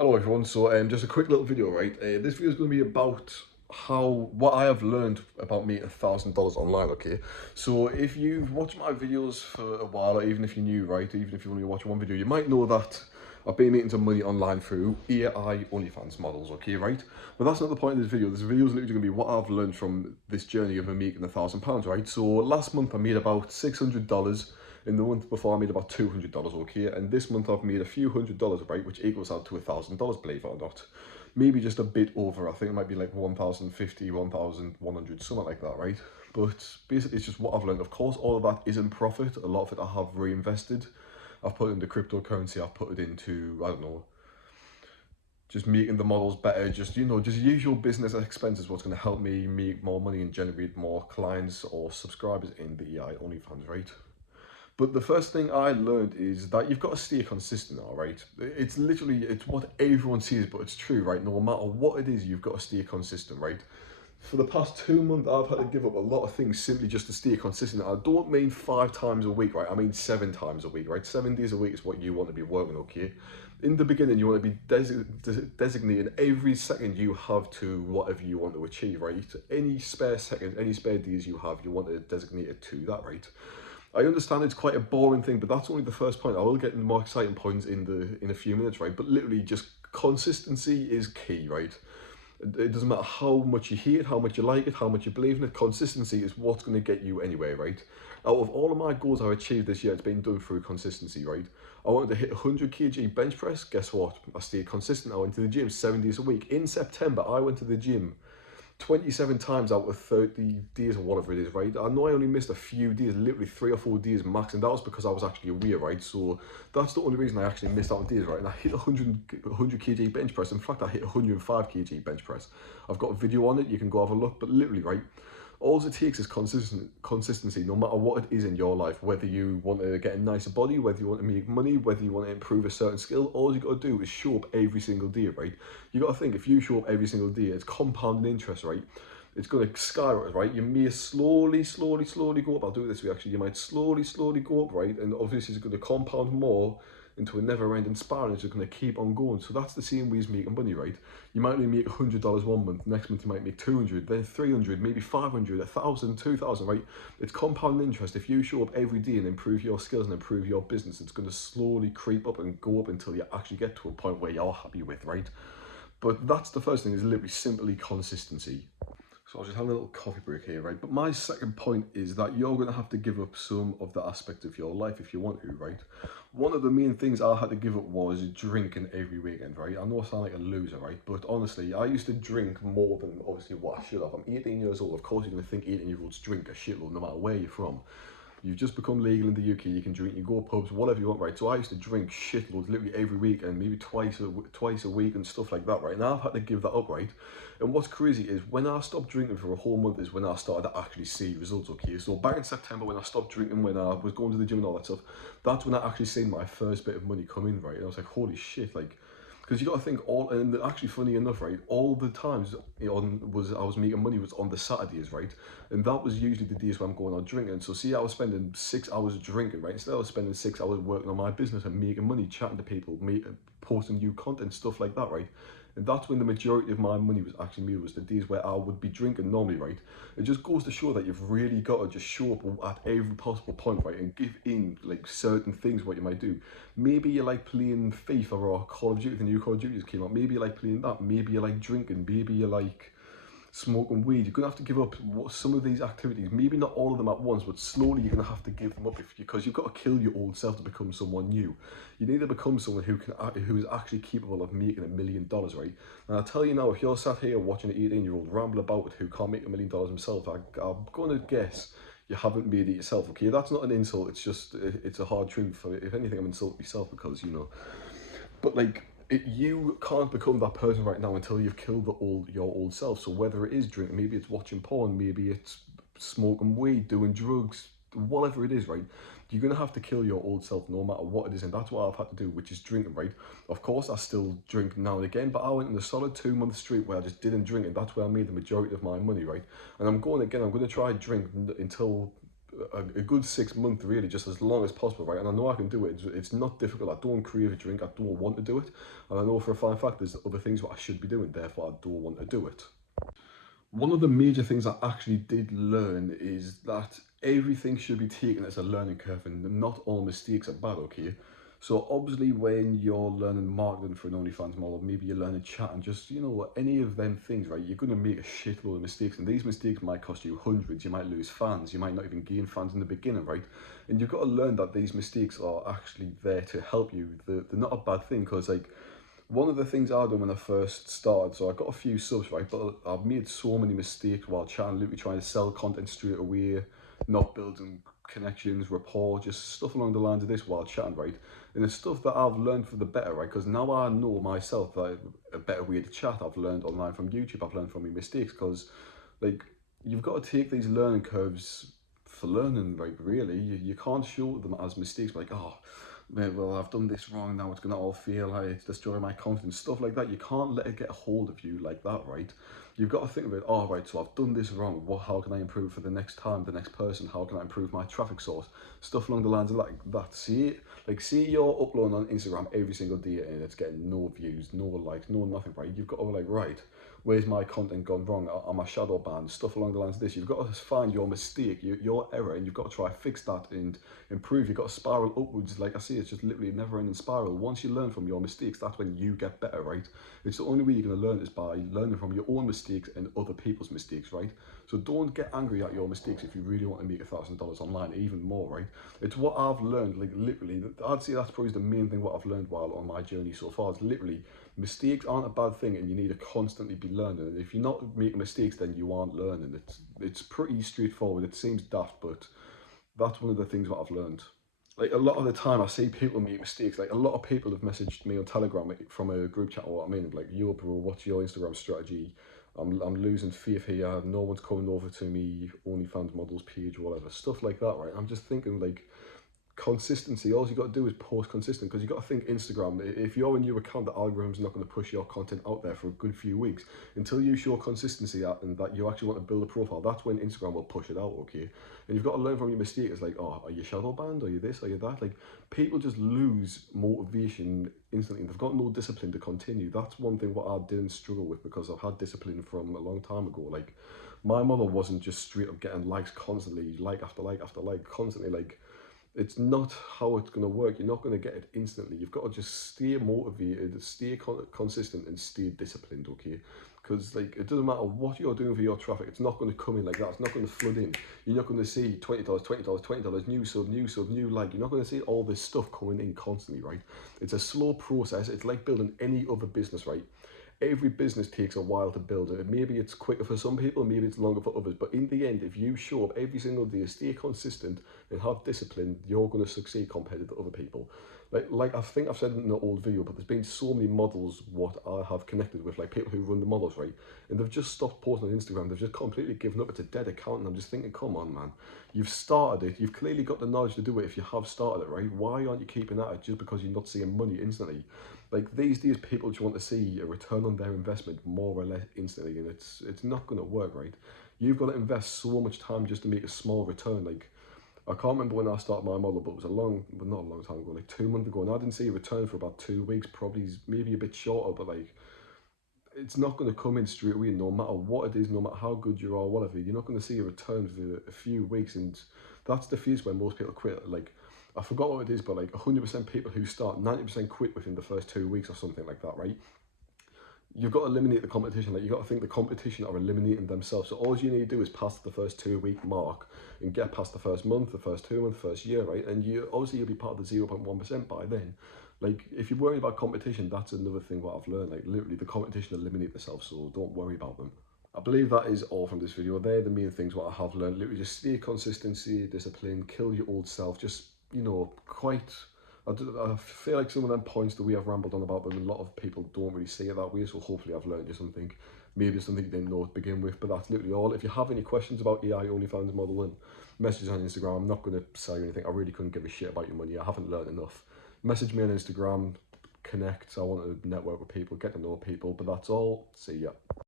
Hello everyone, so just a quick little video, right? This video is going to be about what I have learned about making $1,000 online, okay? So if you've watched my videos for a while, or even if you're new, right, even if you only watch one video, you might know that I've been making some money online through AI OnlyFans models, okay, right? But that's not the point of this video. This video is literally going to be what I've learned from this journey of making £1,000, right? So last month I made about $600. In the month before I made about $200, okay? And this month I've made a few $100s, right? Which equals out to $1,000, believe it or not. Maybe just a bit over. I think it might be like 1,050, 1,100, something like that, right? But basically it's just what I've learned. Of course, all of that is in profit. A lot of it I have reinvested. I've put it into cryptocurrency. I've put it into, I don't know, just making the models better, just, you know, just usual business expenses, what's going to help me make more money and generate more clients or subscribers in the AI OnlyFans, right? But the first thing I learned is that you've got to stay consistent, all right? It's literally, it's what everyone sees, but it's true, right? No matter what it is, you've got to stay consistent, right? For the past 2 months, I've had to give up a lot of things simply just to stay consistent. I don't mean 5 times a week, right? I mean 7 times a week, right? 7 days a week is what you want to be working, okay? In the beginning, you want to be designating every second you have to whatever you want to achieve, right? Any spare second, any spare days you have, you want to designate it to that, right? I understand it's quite a boring thing, but that's only the first point. I will get into more exciting points in a few minutes, right? But literally, just consistency is key, right? It doesn't matter how much you hate it, how much you like it, how much you believe in it. Consistency is what's going to get you anywhere, right? Out of all of my goals I've achieved this year, it's been done through consistency, right? I wanted to hit 100 kg bench press. Guess what? I stayed consistent. I went to the gym 7 days a week. In September, I went to the gym 27 times out of 30 days or whatever it is, right? I know I only missed a few days, literally 3 or 4 days max, and that was because I was actually away, right? So that's the only reason I actually missed out on days, right? And I hit 100 kg bench press. In fact, I hit 105 kg bench press. I've got a video on it, you can go have a look, but literally, right? All it takes is consistency, no matter what it is in your life, whether you want to get a nicer body, whether you want to make money, whether you want to improve a certain skill. All you got to do is show up every single day, right? You got to think, if you show up every single day, it's compounding interest, right? It's going to skyrocket, right? You may slowly go up. I'll do it this way, actually. You might slowly go up, right? And obviously it's going to compound more into a never-ending spiral. It's just going to keep on going. So that's the same way as making money, right? You might only make $100 one month. Next month you might make 200, then 300, maybe 500, 1,000, 2,000, right? It's compound interest. If you show up every day and improve your skills and improve your business, it's going to slowly creep up and go up until you actually get to a point where you're happy with, right? But that's the first thing, is literally simply consistency. So I'll just have a little coffee break here, right? But my second point is that you're going to have to give up some of the aspect of your life if you want to, right? One of the main things I had to give up was drinking every weekend, right? I know I sound like a loser, right? But honestly, I used to drink more than obviously what I should have. I'm 18 years old. Of course, you're going to think 18-year-olds drink a shitload no matter where you're from. You've just become legal in the UK, you can drink, you go pubs, whatever you want, right? So I used to drink shitloads literally every week and maybe twice a week and stuff like that, right? Now I've had to give that up, right? And what's crazy is when I stopped drinking for a whole month is when I started to actually see results, okay? So back in September when I stopped drinking, when I was going to the gym and all that stuff, that's when I actually seen my first bit of money come in, right? And I was like, holy shit, like, because you got to think all, and actually funny enough, right, all the times I was making money was on the Saturdays, right, and that was usually the days when I'm going out drinking. So see, I was spending 6 hours drinking, right, instead I was spending 6 hours working on my business and making money, chatting to people, posting new content, stuff like that, right. And that's when the majority of my money was actually made, was the days where I would be drinking normally, right? It just goes to show that you've really got to just show up at every possible point, right? And give in, like, certain things what you might do. Maybe you like playing FIFA or Call of Duty, the new Call of Duty just came out. Maybe you like playing that. Maybe you like drinking. Maybe you like smoking weed. You're going to have to give up some of these activities, maybe not all of them at once, but slowly you're going to have to give them up because you've got to kill your old self to become someone new. You need to become someone who is actually capable of making $1 million, right? And I tell you now, if you're sat here watching an 18-year-old ramble about it who can't make $1 million himself, I'm going to guess you haven't made it yourself, okay? That's not an insult, it's just, it's a hard truth. If anything, I'm insulting myself because, you know, but like, you can't become that person right now until you've killed your old self. So whether it is drinking, maybe it's watching porn, maybe it's smoking weed, doing drugs, whatever it is, right? You're going to have to kill your old self no matter what it is. And that's what I've had to do, which is drinking, right? Of course, I still drink now and again, but I went in a solid 2 month streak where I just didn't drink, and that's where I made the majority of my money, right? And I'm going again, I'm going to try drink until a good 6 months really, just as long as possible, right? And I know I can do it. It's not difficult. I don't crave a drink. I don't want to do it. And I know for a fine fact there's other things what I should be doing, therefore I don't want to do it. One of the major things I actually did learn is that everything should be taken as a learning curve and not all mistakes are bad, okay? So obviously when you're learning marketing for an OnlyFans model, maybe you're learning chat and just, you know, any of them things, right? You're going to make a shitload of mistakes, and these mistakes might cost you hundreds. You might lose fans. You might not even gain fans in the beginning, right? And you've got to learn that these mistakes are actually there to help you. They're not a bad thing, because like, one of the things I done when I first started, so I got a few subs, right, but I've made so many mistakes while chatting, literally trying to sell content straight away, not building connections, rapport, just stuff along the lines of this while chatting, right? And it's stuff that I've learned for the better, right? Because now I know myself that a better way to chat I've learned online from YouTube, I've learned from my mistakes, because like, you've got to take these learning curves for learning, like really. You can't show them as mistakes, like, oh, well, I've done this wrong, now it's going to all feel like it's destroying my confidence, stuff like that. You can't let it get a hold of you like that, right? You've got to think of it, all right, so I've done this wrong, how can I improve for the next time, the next person, how can I improve my traffic source, stuff along the lines of like that. See you're uploading on Instagram every single day and it's getting no views, no likes, no nothing, right? You've got to like, right, where's my content gone wrong? Am I shadow banned? Stuff along the lines of this. You've got to find your mistake, your error, and you've got to try fix that and improve. You've got to spiral upwards. Like I say, it's just literally a never-ending spiral. Once you learn from your mistakes, that's when you get better, right? It's the only way you're going to learn is by learning from your own mistakes and other people's mistakes, right? So don't get angry at your mistakes if you really want to make $1,000 online, even more, right? It's what I've learned, like literally, I'd say that's probably the main thing what I've learned while on my journey so far. Is literally, mistakes aren't a bad thing and you need to constantly be learning. And if you're not making mistakes, then you aren't learning. It's pretty straightforward. It seems daft, but that's one of the things what I've learned. Like a lot of the time I see people make mistakes. Like a lot of people have messaged me on Telegram from a group chat or what I mean, like, yo bro, what's your Instagram strategy? I'm losing faith here, no one's coming over to me OnlyFans models page or whatever, stuff like that, right? I'm just thinking like, consistency, all you got to do is post consistent, because you got to think Instagram, if you're a new account, the algorithm's not going to push your content out there for a good few weeks until you show consistency and that you actually want to build a profile. That's when Instagram will push it out, okay? And you've got to learn from your mistakes. It's like, oh, are you shadow banned, are you this, are you that? Like, people just lose motivation instantly. They've got no discipline to continue. That's one thing what I didn't struggle with, because I've had discipline from a long time ago. Like, my mother wasn't just straight up getting likes constantly, like after like after like, constantly. Like, it's not how it's going to work. You're not going to get it instantly. You've got to just stay motivated, stay consistent, and stay disciplined, okay? Because like, it doesn't matter what you're doing for your traffic, it's not going to come in like that. It's not going to flood in. You're not going to see $20, $20, $20, new sub, new sub, new like. You're not going to see all this stuff coming in constantly, right? It's a slow process. It's like building any other business, right? Every business takes a while to build it. Maybe it's quicker for some people, maybe it's longer for others. But in the end, if you show up every single day, stay consistent and have discipline, you're going to succeed compared to other people. Like I think I've said in an old video, but there's been so many models what I have connected with, like people who run the models, right? And they've just stopped posting on Instagram. They've just completely given up. It's a dead account. And I'm just thinking, come on, man. You've started it. You've clearly got the knowledge to do it if you have started it, right? Why aren't you keeping at it just because you're not seeing money instantly? Like, these days, people just want to see a return on their investment more or less instantly, and it's not going to work, right? You've got to invest so much time just to make a small return. Like, I can't remember when I started my model, but it was not a long time ago, like 2 months ago, and I didn't see a return for about 2 weeks, probably maybe a bit shorter, but like, it's not going to come in straight away, no matter what it is, no matter how good you are, whatever. You're not going to see a return for a few weeks, and that's the phase when most people quit. Like, I forgot what it is, but like 100% people who start, 90% quit within the first 2 weeks or something like that, right? You've got to eliminate the competition. Like, you got to think the competition are eliminating themselves. So all you need to do is pass the first 2 week mark and get past the first month, the first 2 months, first year, right? And you obviously you'll be part of the 0.1% by then. Like, if you're worried about competition, that's another thing what I've learned. Like, literally the competition eliminate themselves, so don't worry about them. I believe that is all from this video. They're the main things what I have learned. Literally just stay consistency, discipline, kill your old self. Just, you know, I feel like some of them points that we have rambled on about them, a lot of people don't really see it that way, so hopefully I've learned you something. Maybe something you didn't know to begin with, but that's literally all. If you have any questions about AI OnlyFans modeling, message on Instagram. I'm not going to sell you anything. I really couldn't give a shit about your money. I haven't learned enough. Message me on Instagram, connect. I want to network with people, get to know people, but that's all. See ya.